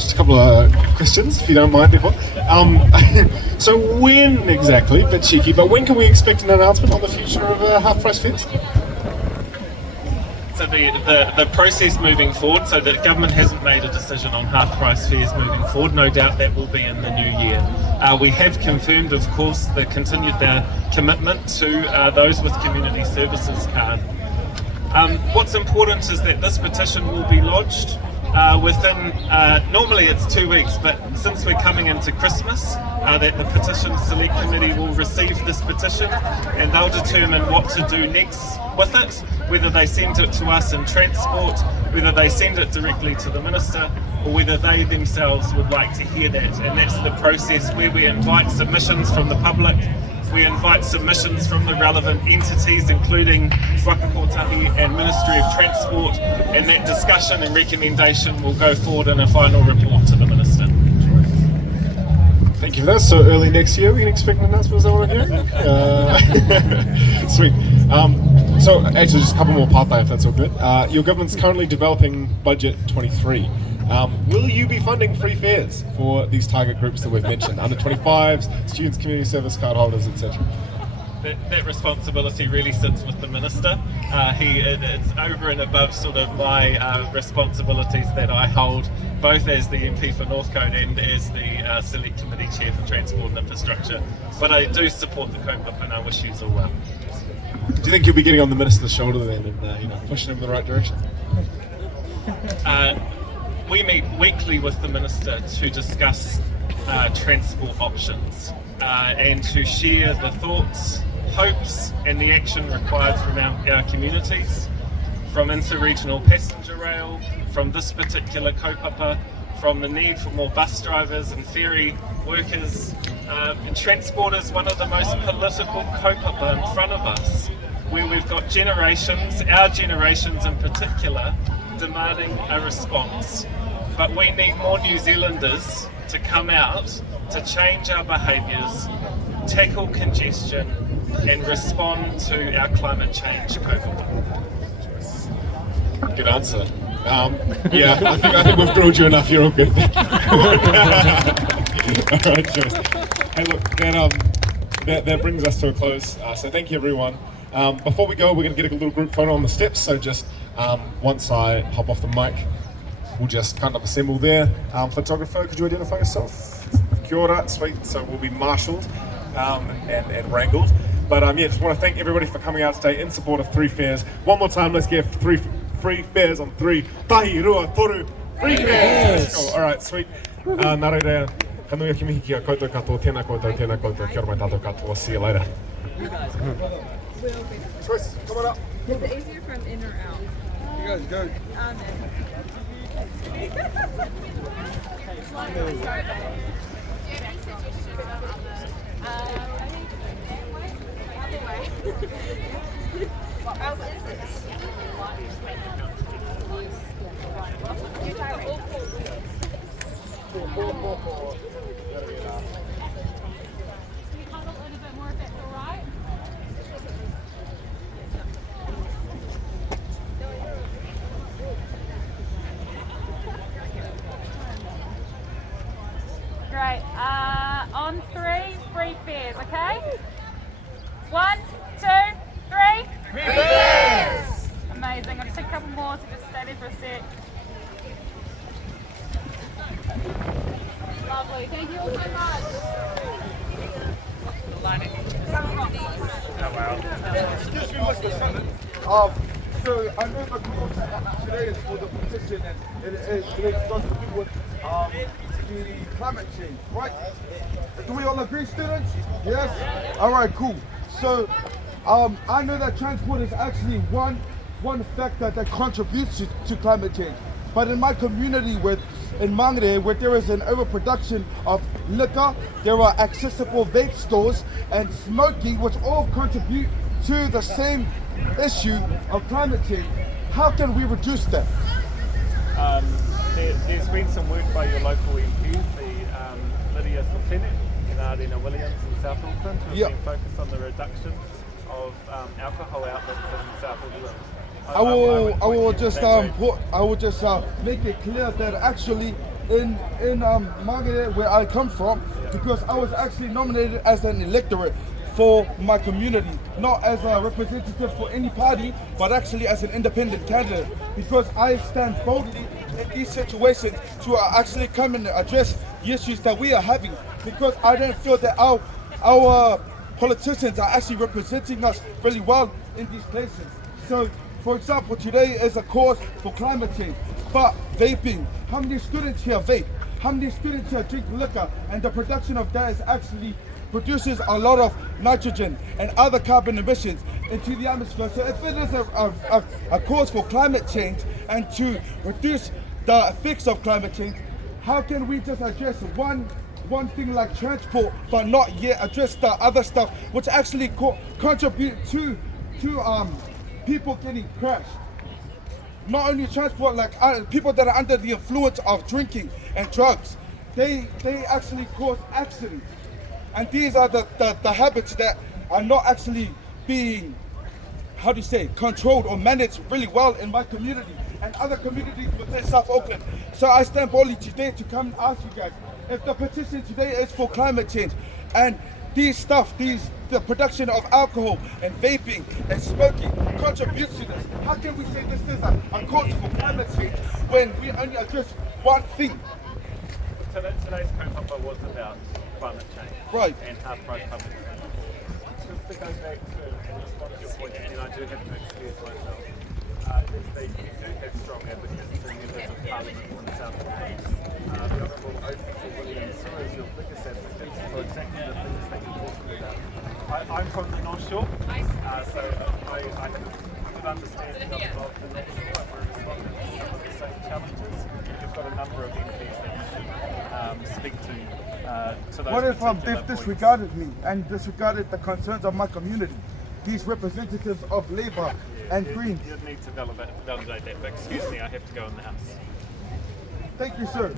just a couple of questions, if you don't mind, people. So when exactly, bit cheeky, but when can we expect an announcement on the future of half-price fares? So the process moving forward, so the government hasn't made a decision on half-price fares moving forward. No doubt that will be in the new year. We have confirmed, of course, the commitment to those with community services card. What's important is that this petition will be lodged within, normally it's 2 weeks, but since we're coming into Christmas, that the petition select committee will receive this petition and they'll determine what to do next with it, whether they send it to us in transport, whether they send it directly to the minister, or whether they themselves would like to hear that. And that's the process where we invite submissions from the public. We invite submissions from the relevant entities, including Whakakotahi and Ministry of Transport, and that discussion and recommendation will go forward in a final report to the Minister. Thank you for that. So early next year, we can expect an announcement, is that what I'm hearing? Sweet. So actually, just a couple more part-time, if that's all good. Your government's currently developing Budget 23. Will you be funding free fares for these target groups that we've mentioned, under 25s, students, community service card holders, etc.? That responsibility really sits with the Minister. It's over and above sort of my responsibilities that I hold, both as the MP for Northcote and as the Select Committee Chair for Transport and Infrastructure. But I do support the kaupapa and I wish you all well. Do you think you'll be getting on the Minister's shoulder then and pushing him in the right direction? We meet weekly with the Minister to discuss transport options and to share the thoughts, hopes and the action required from our communities, from inter-regional passenger rail, from this particular kaupapa, from the need for more bus drivers and ferry workers. And transport is one of the most political kaupapa in front of us, where we've got generations, our generations in particular, demanding a response. But we need more New Zealanders to come out to change our behaviours, tackle congestion and respond to our climate change kaupapa. Good answer. Yeah, I think we've grilled you enough, you're all good. Alright, cheers. Hey look, that brings us to a close, so thank you everyone. Before we go, we're going to get a little group photo on the steps, so just once I hop off the mic, we'll just kind of assemble there. Photographer, could you identify yourself? Kia ora, sweet, so we'll be marshalled and wrangled. But yeah, just want to thank everybody for coming out today in support of 3 fares. One more time, let's get 3 free fares on 3. Tahi, rua, toru, free fares! Cool. Alright, sweet. Nā reira, kanuia ki mihi kia koutou katoa, tēnā koutou, kia ora mai tātou katoa, see you later. Choice, come on up. Is it easier from in or out? You guys go. How is this? Great. On 3, free fares, okay? 1, 2, 3. Free fares! Amazing. I'll just take a couple more, so just stay there for a sec. Lovely. Thank you all so much. Excuse me, Mr. Sutton. So I know the call today is for the petition and today's got to do with the climate change, right? Do we all agree, students? Yes? Alright, cool. So I know that transport is actually one factor that contributes to climate change. But in my community, in Mangere, where there is an overproduction of liquor, there are accessible vape stores and smoking, which all contribute to the same issue of climate change. How can we reduce that? There's been some work by your local MPs, Lydia Sofene and Williams in South Auckland, who have been focused on the reduction of alcohol outlets in South Auckland. I will just make it clear that actually in Margaret, where I come from, because I was actually nominated as an electorate for my community, not as a representative for any party, but actually as an independent candidate, because I stand boldly in these situations to actually come and address the issues that we are having, because I don't feel that our politicians are actually representing us really well in these places. So, for example, today is a cause for climate change, but vaping, how many students here vape? How many students here drink liquor? And the production of that is actually produces a lot of nitrogen and other carbon emissions into the atmosphere. So if it is a cause for climate change and to reduce the effects of climate change, how can we just address one thing like transport, but not yet address the other stuff which actually contribute to people getting crashed? Not only transport, like people that are under the influence of drinking and drugs, they actually cause accidents. And these are the habits that are not actually being, how do you say, controlled or managed really well in my community and other communities within South Auckland. So I stand boldly today to come and ask you guys, if the petition today is for climate change and the production of alcohol and vaping and smoking contributes to this, how can we say this is a cause for climate change when we only address one thing? Today's co-papa was about climate change, right, and half-price public transport. Just to go back to respond to your point, and I do have to excuse myself, you do have strong advocates and members of Parliament from South Auckland. The Honourable Wellington is your biggest advocate for exactly the things that you're talking about. I'm from the North Shore, so I have a good understanding of the North Shore. We're responding to some of the same challenges. You've got a number of MPs that you should speak to those. What if they've points. disregarded me and disregarded the concerns of my community? These representatives of Labour and Greens. You'd need to validate that, but excuse me, I have to go in the house. Thank you, sir.